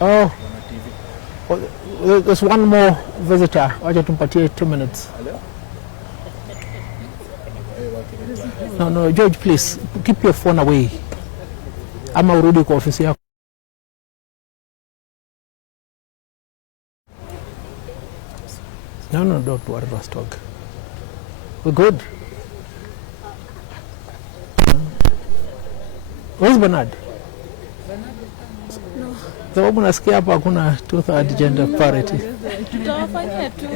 Oh, well, there's one more visitor. Wacha tumpatie 2 minutes. No, George, please keep your phone away. Ama urudi kwa ofisi yako. No, don't worry, let's talk. We're good. Where's Bernard? No. Sababu nasikia hapa hakuna 2/3 gender parity. Tutawafanyia tu.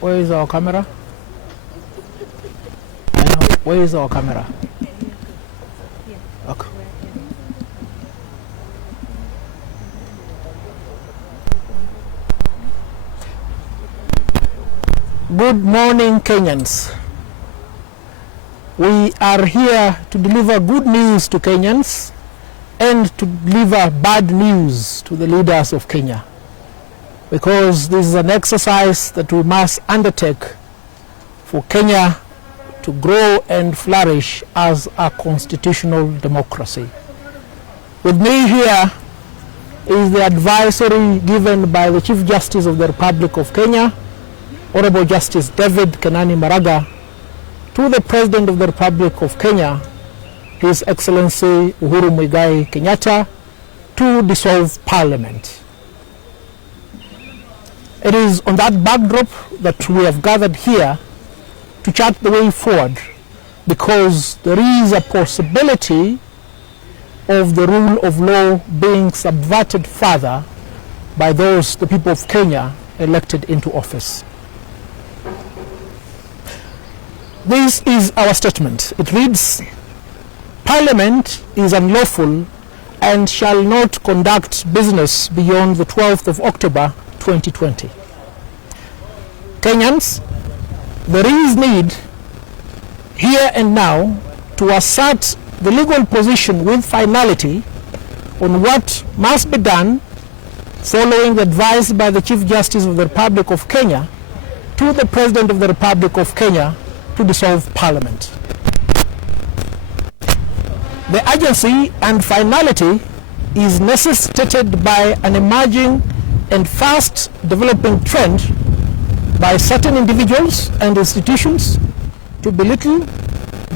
Where is our camera? I know. Where is our camera? Okay. Good morning, Kenyans. We are here to deliver good news to Kenyans and to deliver bad news to the leaders of Kenya, because this is an exercise that we must undertake for Kenya to grow and flourish as a constitutional democracy. With me here is the advisory given by the Chief Justice of the Republic of Kenya, Honorable Justice David Kenani Maraga, to the President of the Republic of Kenya, His Excellency Uhuru Kenyatta, to dissolve Parliament. It is on that backdrop that we have gathered here to chart the way forward, because there is a possibility of the rule of law being subverted further by those, the people of Kenya, elected into office. This is our statement. It reads, Parliament is unlawful and shall not conduct business beyond the 12th of October 2020. Kenyans, there is need here and now to assert the legal position with finality on what must be done following the advice by the Chief Justice of the Republic of Kenya to the President of the Republic of Kenya to dissolve Parliament. The urgency and finality is necessitated by an emerging and fast developing trend by certain individuals and institutions to belittle,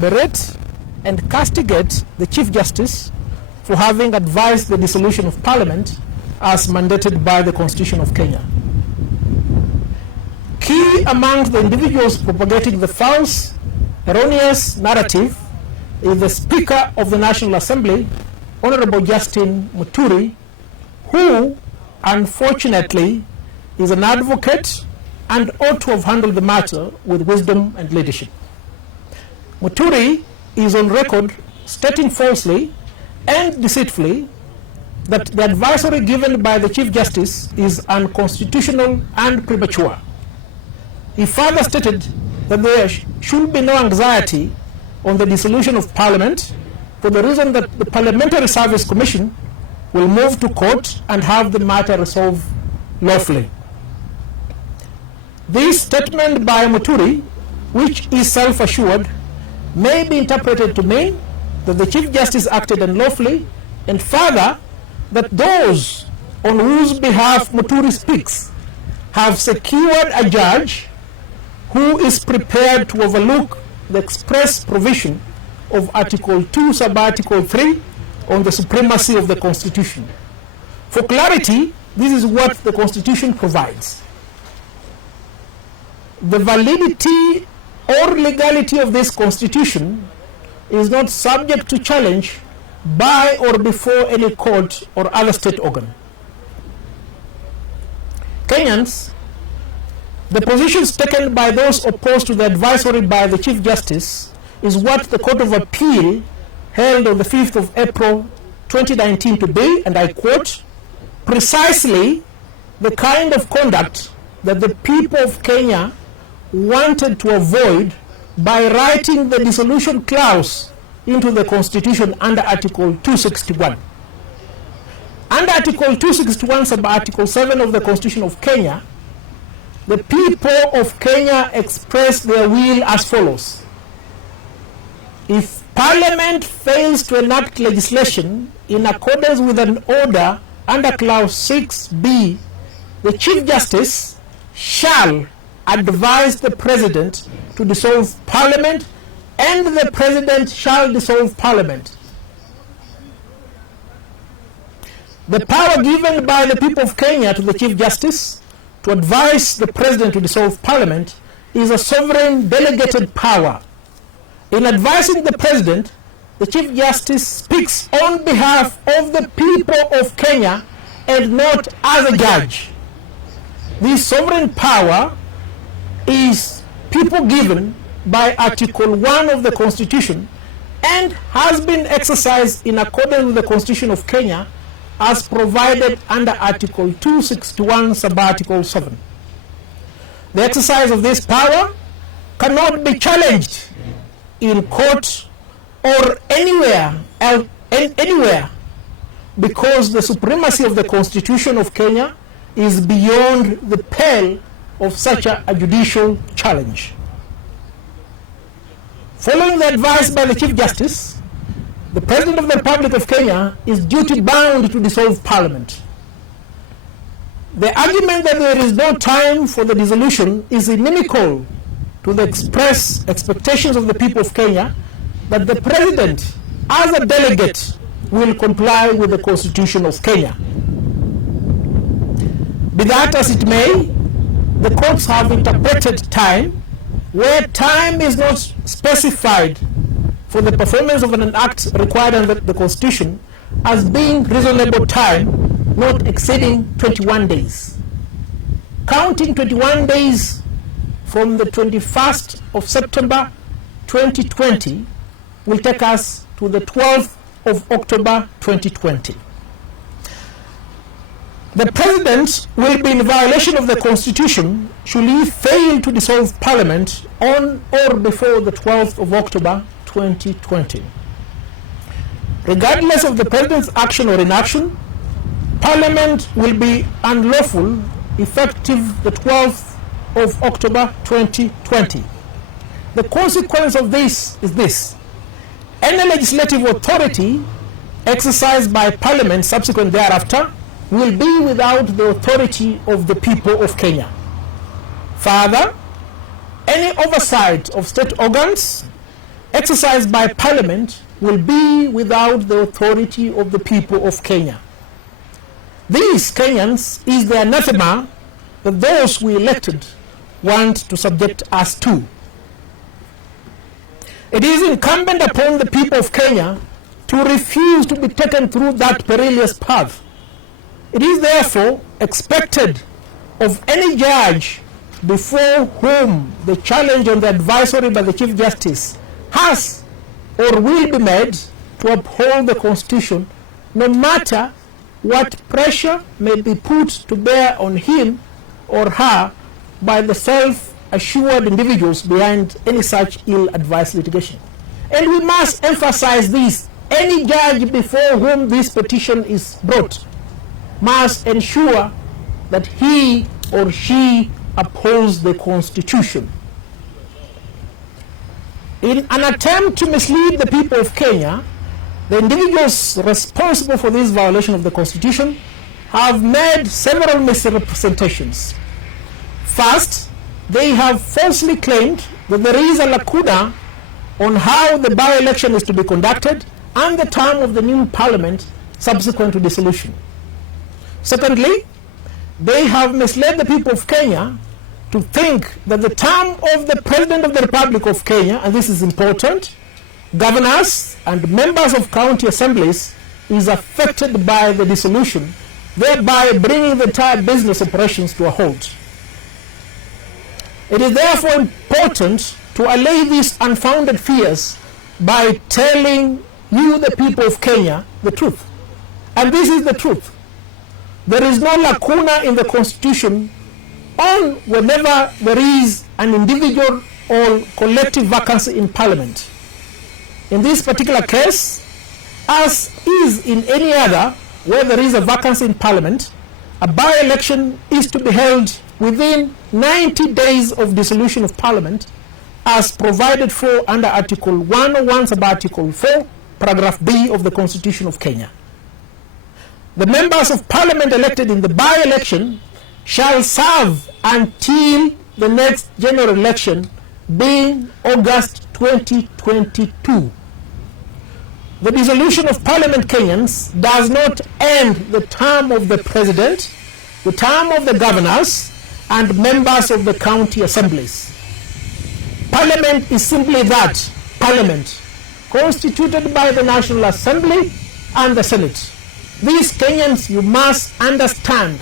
berate, and castigate the Chief Justice for having advised the dissolution of Parliament as mandated by the Constitution of Kenya. Key among the individuals propagating the false, erroneous narrative is the Speaker of the National Assembly, Honorable Justin Muturi, who unfortunately is an advocate and ought to have handled the matter with wisdom and leadership. Muturi is on record stating falsely and deceitfully that the advisory given by the Chief Justice is unconstitutional and premature. He further stated that there should be no anxiety on the dissolution of Parliament for the reason that the Parliamentary Service Commission will move to court and have the matter resolved lawfully. This statement by Muturi, which is self-assured, may be interpreted to mean that the Chief Justice acted unlawfully, and further that those on whose behalf Muturi speaks have secured a judge who is prepared to overlook the express provision of Article 2, Sub-Article 3 on the supremacy of the Constitution. For clarity, this is what the Constitution provides. The validity or legality of this Constitution is not subject to challenge by or before any court or other state organ. Kenyans, the positions taken by those opposed to the advisory by the Chief Justice is what the Court of Appeal held on the 5th of April 2019 to be, and I quote, precisely the kind of conduct that the people of Kenya wanted to avoid by writing the dissolution clause into the Constitution under Article 261. Under Article 261, sub-Article 7 of the Constitution of Kenya, the people of Kenya express their will as follows. If Parliament fails to enact legislation in accordance with an order under Clause 6B, the Chief Justice shall advise the President to dissolve Parliament, and the President shall dissolve Parliament. The power given by the people of Kenya to the Chief Justice to advise the President to dissolve Parliament is a sovereign delegated power. In advising the President, the Chief Justice speaks on behalf of the people of Kenya and not as a judge. This sovereign power is people given by Article 1 of the Constitution and has been exercised in accordance with the Constitution of Kenya as provided under Article 261, sub-Article 7. The exercise of this power cannot be challenged in court or anywhere because the supremacy of the Constitution of Kenya is beyond the pale of such a judicial challenge. Following the advice by the Chief Justice, the President of the Republic of Kenya is duty-bound to dissolve Parliament. The argument that there is no time for the dissolution is inimical to the express expectations of the people of Kenya that the President, as a delegate, will comply with the Constitution of Kenya. Be that as it may, the courts have interpreted time where time is not specified for the performance of an act required under the Constitution as being reasonable time not exceeding 21 days. Counting 21 days from the 21st of September 2020 will take us to the 12th of October 2020. The President will be in violation of the Constitution should he fail to dissolve Parliament on or before the 12th of October 2020. Regardless of the President's action or inaction, Parliament will be unlawful effective the 12th of October 2020. The consequence of this is this: any legislative authority exercised by Parliament subsequent thereafter will be without the authority of the people of Kenya. Further, any oversight of state organs exercised by Parliament will be without the authority of the people of Kenya. These Kenyans is the anathema that those we elected want to subject us to. It is incumbent upon the people of Kenya to refuse to be taken through that perilous path. It is therefore expected of any judge before whom the challenge on the advisory by the Chief Justice has or will be made to uphold the Constitution, no matter what pressure may be put to bear on him or her by the self-assured individuals behind any such ill-advised litigation. And we must emphasize this: any judge before whom this petition is brought must ensure that he or she upholds the Constitution. In an attempt to mislead the people of Kenya, the individuals responsible for this violation of the Constitution have made several misrepresentations. First, they have falsely claimed that there is a lacuna on how the by-election is to be conducted and the term of the new parliament subsequent to dissolution. Secondly, they have misled the people of Kenya to think that the term of the President of the Republic of Kenya, and this is important, governors and members of county assemblies, is affected by the dissolution, thereby bringing the entire business operations to a halt. It is therefore important to allay these unfounded fears by telling you, the people of Kenya, the truth. And this is the truth. There is no lacuna in the Constitution on whenever there is an individual or collective vacancy in Parliament. In this particular case, as is in any other where there is a vacancy in Parliament, a by-election is to be held within 90 days of dissolution of Parliament, as provided for under Article 101 sub Article 4, paragraph B of the Constitution of Kenya. The members of Parliament elected in the by-election shall serve until the next general election, being August 2022. The dissolution of Parliament, Kenyans, does not end the term of the President, the term of the governors, and members of the county assemblies. Parliament is simply that, Parliament, constituted by the National Assembly and the Senate. These Kenyans, you must understand,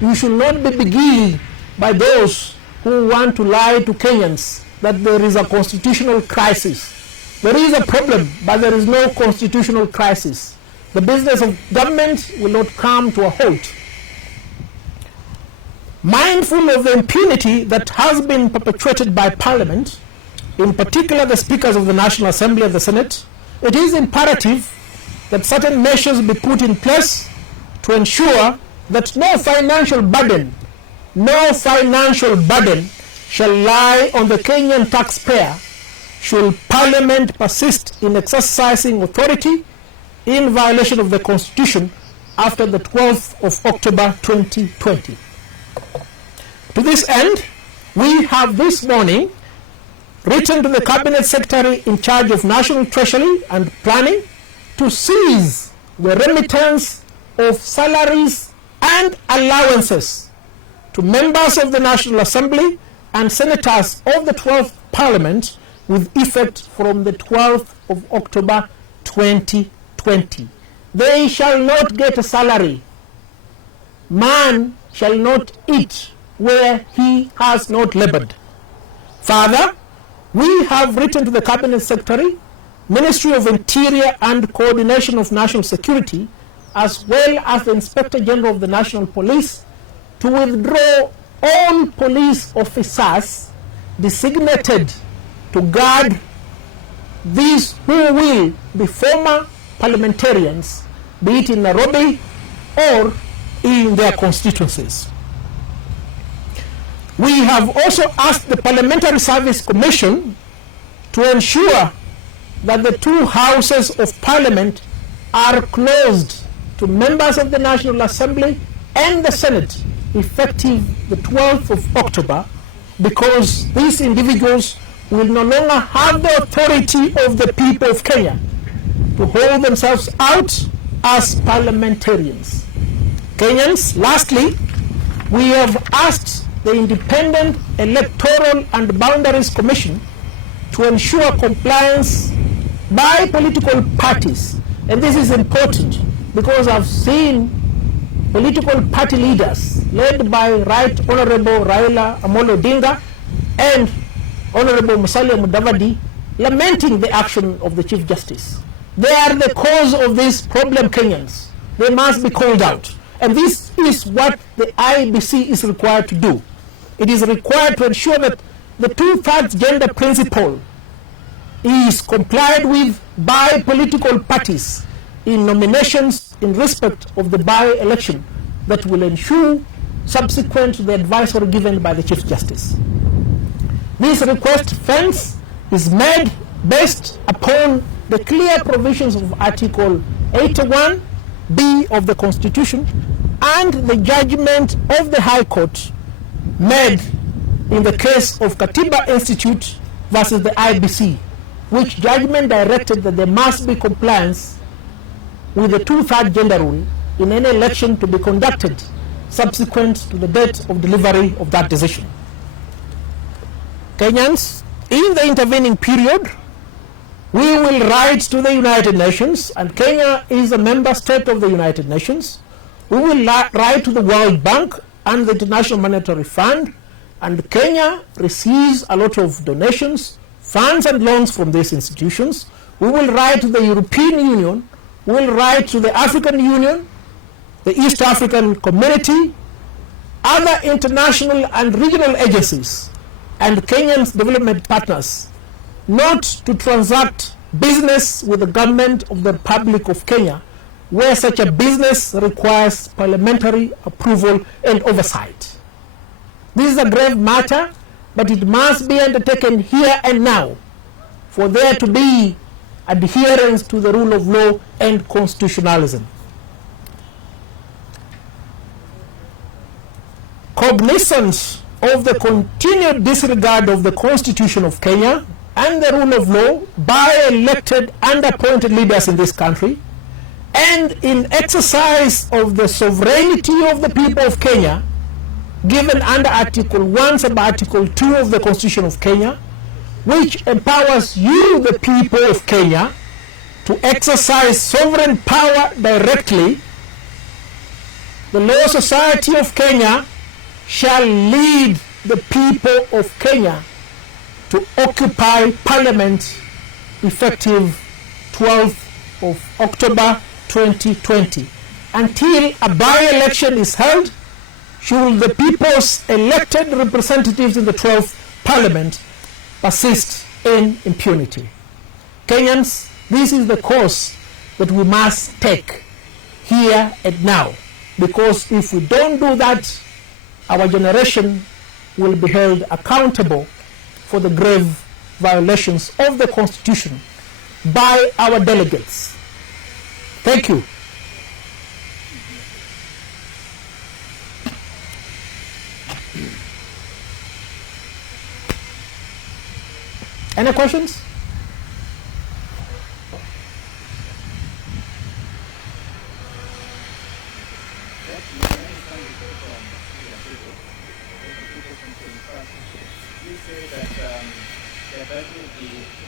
you should not be beguiled by those who want to lie to Kenyans that there is a constitutional crisis. There is a problem, but there is no constitutional crisis. The business of government will not come to a halt. Mindful of the impunity that has been perpetrated by Parliament, in particular the speakers of the National Assembly and the Senate, it is imperative that certain measures be put in place to ensure that no financial burden shall lie on the Kenyan taxpayer should Parliament persist in exercising authority in violation of the Constitution after the 12th of October 2020. To this end, we have this morning written to the Cabinet Secretary in charge of National Treasury and Planning to seize the remittance of salaries and allowances to members of the National Assembly and senators of the 12th Parliament with effect from the 12th of October 2020. They shall not get a salary. Man shall not eat where he has not labored. Further, we have written to the Cabinet Secretary, Ministry of Interior and Coordination of National Security, as well as the Inspector General of the National Police, to withdraw all police officers designated to guard these who will be former parliamentarians, be it in Nairobi or in their constituencies. We have also asked the Parliamentary Service Commission to ensure that the two houses of Parliament are closed to members of the National Assembly and the Senate effective the 12th of October, because these individuals will no longer have the authority of the people of Kenya to hold themselves out as parliamentarians. Kenyans, lastly, we have asked the Independent Electoral and Boundaries Commission to ensure compliance by political parties. And this is important because I've seen political party leaders led by Right Honorable Raila Amolo Odinga and Honorable Musalia Mudavadi lamenting the action of the Chief Justice. They are the cause of this problem, Kenyans. They must be called out. And this is what the IEBC is required to do. It is required to ensure that the two-thirds gender principle is complied with by political parties in nominations in respect of the by-election that will ensure subsequent to the advisory given by the Chief Justice. This request, friends, is made based upon the clear provisions of Article 81B of the Constitution and the judgment of the High Court made in the case of Katiba Institute versus the IBC, which judgment directed that there must be compliance with the two-thirds gender rule in any election to be conducted subsequent to the date of delivery of that decision. Kenyans, in the intervening period, we will write to the United Nations, and Kenya is a member state of the United Nations. We will write to the World Bank and the International Monetary Fund, and Kenya receives a lot of donations, funds and loans from these institutions. We will write to the European Union, we will write to the African Union, the East African Community, other international and regional agencies, and Kenyan's development partners, not to transact business with the government of the Republic of Kenya, where such a business requires parliamentary approval and oversight. This is a grave matter, but it must be undertaken here and now for there to be adherence to the rule of law and constitutionalism. Cognizance of the continued disregard of the Constitution of Kenya and the rule of law by elected and appointed leaders in this country, and in exercise of the sovereignty of the people of Kenya, given under Article 1 sub Article 2 of the Constitution of Kenya, which empowers you, the people of Kenya, to exercise sovereign power directly, the Law Society of Kenya shall lead the people of Kenya to occupy Parliament effective 12th of October 2020. Until a by-election is held, should the people's elected representatives in the 12th Parliament persist in impunity. Kenyans, this is the course that we must take here and now, because if we don't do that, our generation will be held accountable for the grave violations of the Constitution by our delegates. Thank you. Any questions?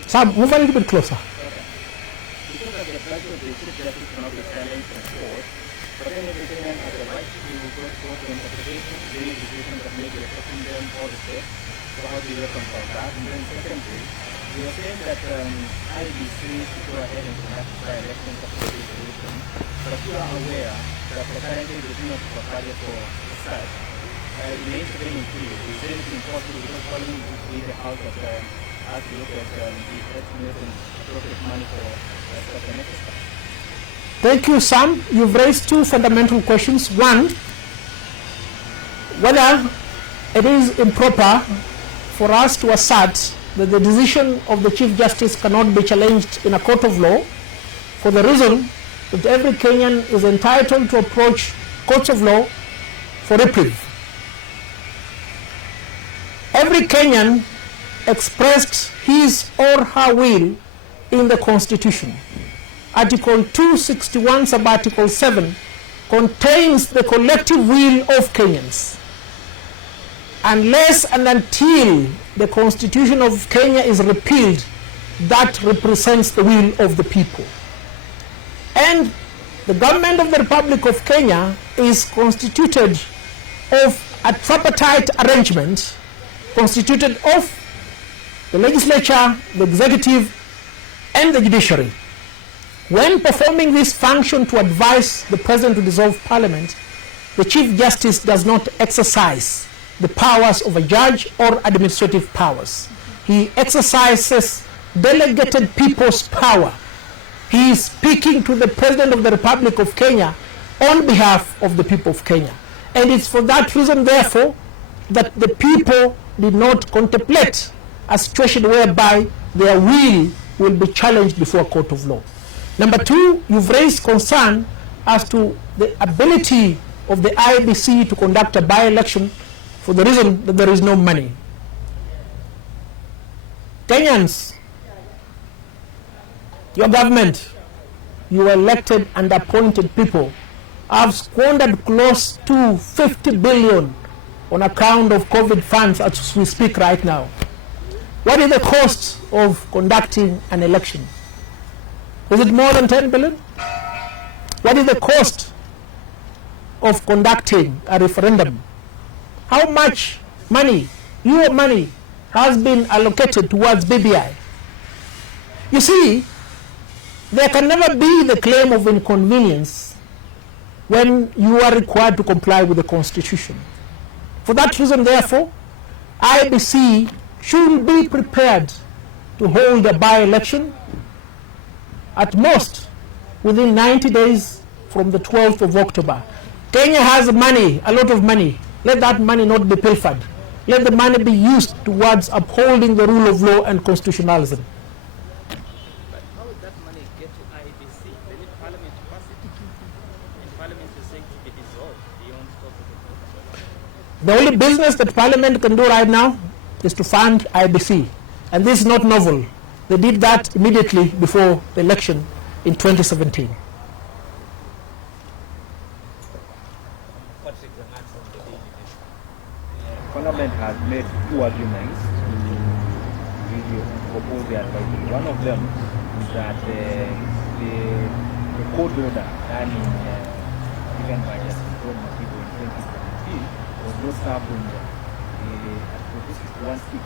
Sam, move a little bit closer. We are saying that IBC should go ahead and conduct by-elections of the dissolution, but you are aware that currently the Union of Party for such remains very increased. Is there anything possible because following the House of as we look at the estimates and appropriate money for such an exercise? Thank you, Sam. You've raised two fundamental questions. One, whether it is improper for us to assert that the decision of the Chief Justice cannot be challenged in a court of law, for the reason that every Kenyan is entitled to approach courts of law for reprieve. Every Kenyan expressed his or her will in the Constitution. Article 261 sub-article 7 contains the collective will of Kenyans. Unless and until the Constitution of Kenya is repealed, that represents the will of the people. And the government of the Republic of Kenya is constituted of a tripartite arrangement, constituted of the legislature, the executive, and the judiciary. When performing this function to advise the president to dissolve parliament, the Chief Justice does not exercise the powers of a judge or administrative powers. He exercises delegated people's power. He is speaking to the President of the Republic of Kenya on behalf of the people of Kenya. And it's for that reason, therefore, that the people did not contemplate a situation whereby their will be challenged before a court of law. Number two, you've raised concern as to the ability of the IEBC to conduct a by-election for the reason that there is no money. Kenyans, your government, your elected and appointed people, have squandered close to 50 billion on account of COVID funds as we speak right now. What is the cost of conducting an election? Is it more than 10 billion? What is the cost of conducting a referendum? How much money, your money, has been allocated towards BBI? You see, there can never be the claim of inconvenience when you are required to comply with the Constitution. For that reason, therefore, IEBC should be prepared to hold a by-election at most within 90 days from the 12th of October. Kenya has money, a lot of money. Let that money not be pilfered. Let the money be used towards upholding the rule of law and constitutionalism. But how would that money get to IEBC? They need Parliament to pass it. And Parliament is saying to be dissolved beyond scope of the The only business that Parliament can do right now is to fund IEBC. And this is not novel. They did that immediately before the election in 2017. Parliament has made two arguments to really propose their advisory. One of them is that the court order given by Justice John Makibo in 2017 was not served on Article 261(6).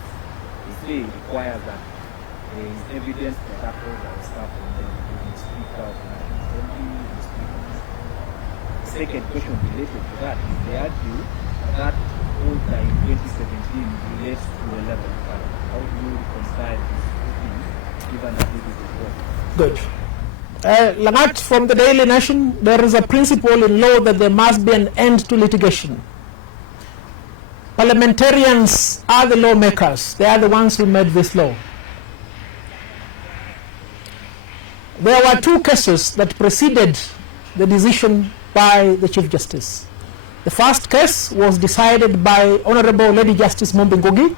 They say it requires that there is evidence that that order was served on the Speaker of the National Assembly, the Speaker. The second question related to that is they argue that order in 2017 relates to the level of Parliament. How do you reconcile these two things, given that it is a court? Good. Lagat, from the Daily Nation, there is a principle in law that there must be an end to litigation. Parliamentarians are the lawmakers. They are the ones who made this law. There were two cases that preceded the decision by the Chief Justice. The first case was decided by Honorable Lady Justice Mombi Ngugi,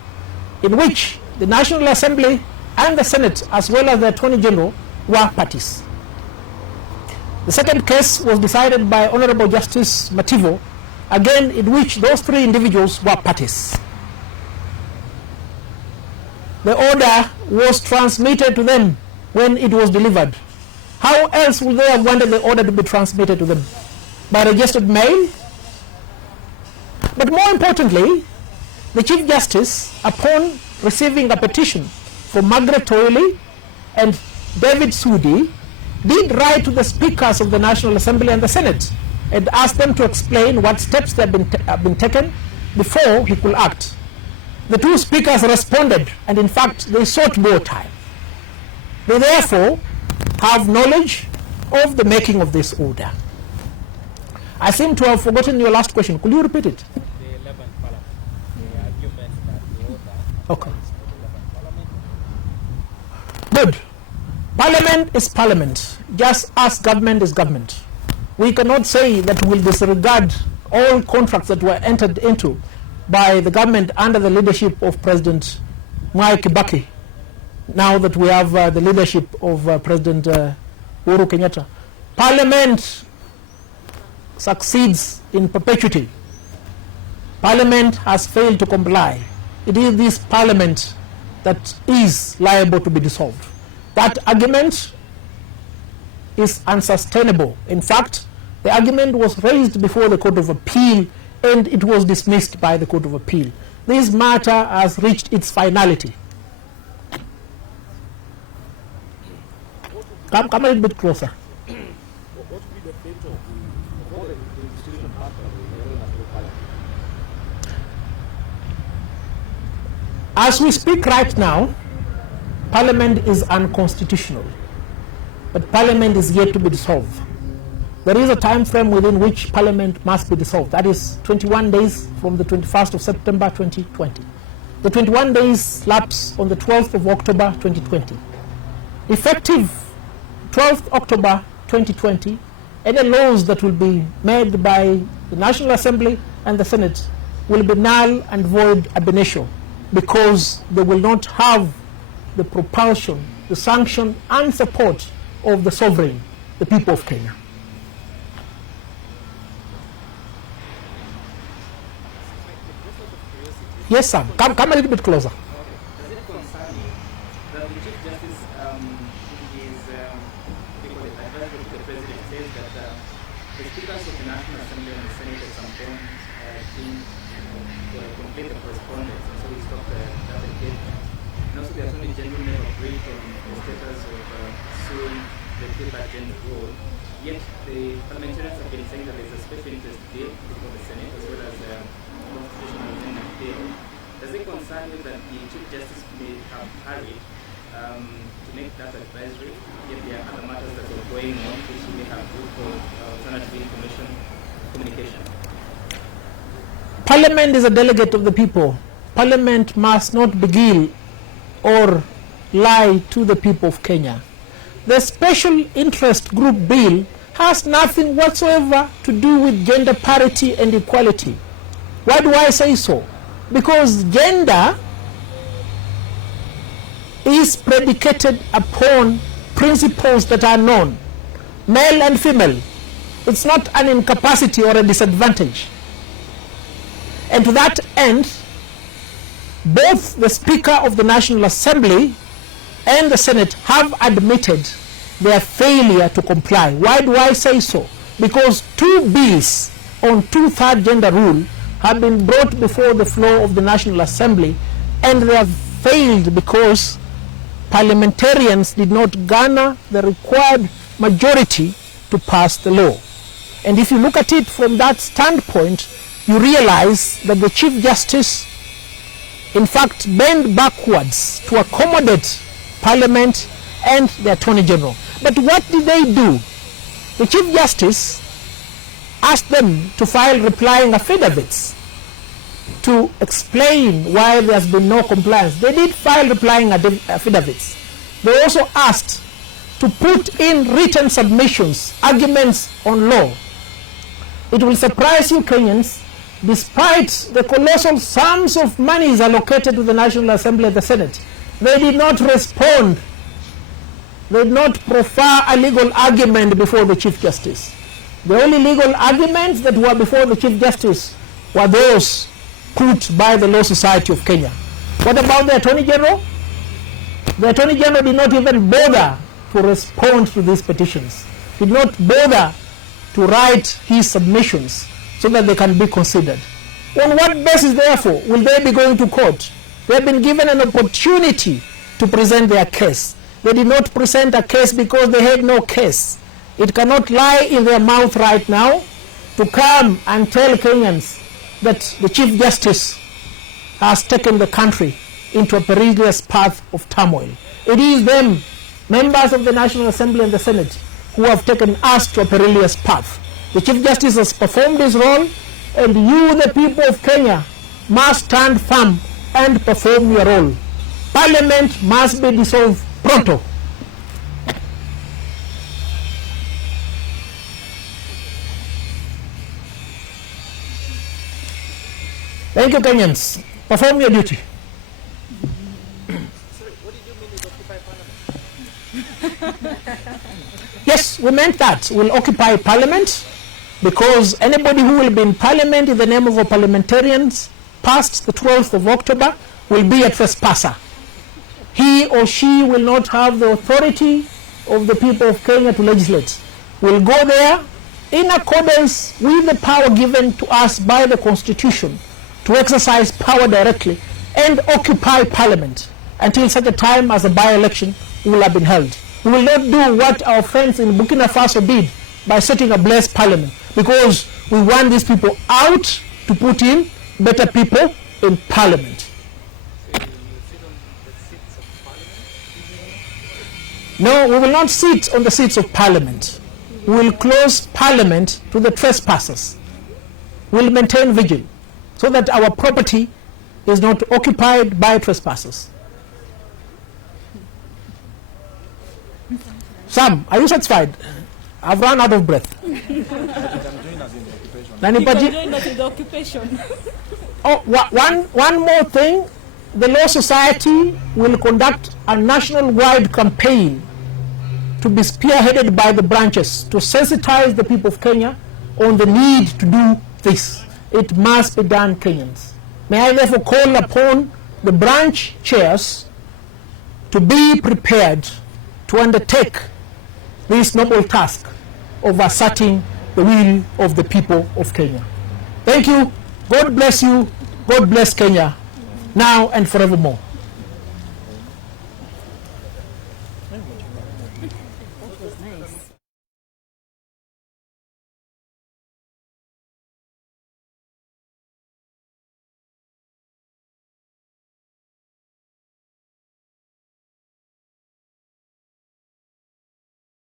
in which the National Assembly and the Senate, as well as the Attorney General, were parties. The second case was decided by Honorable Justice Mativo, again in which those three individuals were parties. The order was transmitted to them when it was delivered. How else would they have wanted the order to be transmitted to them? By registered mail? But more importantly, the Chief Justice, upon receiving a petition from Margaret Toyle and David Sudi, did write to the speakers of the National Assembly and the Senate and asked them to explain what steps have been taken before he could act. The two speakers responded, and in fact they sought more time. They therefore have knowledge of the making of this order. I seem to have forgotten your last question. Could you repeat it? The 11th Parliament. The argument that the order Okay. is the 11th Parliament. Good. Parliament is parliament, just as government is government. We cannot say that we'll disregard all contracts that were entered into by the government under the leadership of President Mwai Kibaki, now that we have the leadership of President Uhuru Kenyatta. Parliament succeeds in perpetuity. Parliament has failed to comply. It is this parliament that is liable to be dissolved. That argument is unsustainable. In fact, the argument was raised before the Court of Appeal and it was dismissed by the Court of Appeal. This matter has reached its finality. Come a little bit closer. What would be the fate of all the institutional partners in the national parliament? As we speak right now, Parliament is unconstitutional, but Parliament is yet to be dissolved. There is a time frame within which Parliament must be dissolved. That is 21 days from the 21st of September 2020. The 21 days lapse on the 12th of October 2020. Effective 12th October 2020, any laws that will be made by the National Assembly and the Senate will be null and void ab initio, because they will not have the propulsion, the sanction and support of the sovereign, the people of Kenya. Yes, Sam. Come a little bit closer. Does it concern you that the Chief Justice in his advisory to the President says that the Speakers of the National Assembly and the Senate at some point didn't complete the correspondence, and so he stopped that engagement. And also the Attorney General never briefed on the status of suing the President role. Yet the parliamentarians have been saying that there is a special interest bill before the Senate as well as constitutional amendment bill. Does it concern you that the Chief Justice may have hurried to make that advisory, yet there are other matters that are going on which he may have looked for alternative information communication? Parliament is a delegate of the people. Parliament must not beguile or lie to the people of Kenya. The special interest group bill has nothing whatsoever to do with gender parity and equality. Why do I say so? Because gender is predicated upon principles that are known, male and female. It's not an incapacity or a disadvantage. And to that end, both the Speaker of the National Assembly and the Senate have admitted their failure to comply. Why do I say so? Because two bills on two-third gender rule have been brought before the floor of the National Assembly, and they have failed because parliamentarians did not garner the required majority to pass the law. And if you look at it from that standpoint, you realize that the Chief Justice in fact bent backwards to accommodate Parliament and the Attorney General. But what did they do? The Chief Justice asked them to file replying affidavits to explain why there has been no compliance. They did file replying affidavits. They also asked to put in written submissions, arguments on law. It will surprise you, Kenyans, despite the colossal sums of monies allocated to the National Assembly and the Senate, they did not respond. They did not proffer a legal argument before the Chief Justice. The only legal arguments that were before the Chief Justice were those put by the Law Society of Kenya. What about the Attorney General? The Attorney General did not even bother to respond to these petitions, did not bother to write his submissions so that they can be considered. On what basis, therefore, will they be going to court? They have been given an opportunity to present their case. They did not present a case because they had no case. It cannot lie in their mouth right now to come and tell Kenyans that the Chief Justice has taken the country into a perilous path of turmoil. It is them, members of the National Assembly and the Senate, who have taken us to a perilous path. The Chief Justice has performed his role, and you, the people of Kenya, must stand firm and perform your role. Parliament must be dissolved pronto. Thank you, Kenyans. Perform your duty. Yes, we meant that. We'll occupy Parliament, because anybody who will be in Parliament in the name of our parliamentarians past the 12th of October will be a trespasser. He or she will not have the authority of the people of Kenya to legislate. We'll go there in accordance with the power given to us by the Constitution to exercise power directly and occupy Parliament until such a time as a by-election will have been held. We will not do what our friends in Burkina Faso did by setting ablaze Parliament, because we want these people out to put in better people in Parliament. No, we will not sit on the seats of Parliament. We will close Parliament to the trespassers. We will maintain vigil so that our property is not occupied by trespassers. Sam, are you satisfied? I've run out of breath. Anybody? Join us in the occupation. Oh, one more thing. The Law Society will conduct a national-wide campaign to be spearheaded by the branches to sensitize the people of Kenya on the need to do this. It must be done, Kenyans. May I therefore call upon the branch chairs to be prepared to undertake this noble task of asserting the will of the people of Kenya. Thank you. God bless you. God bless Kenya, now and forevermore.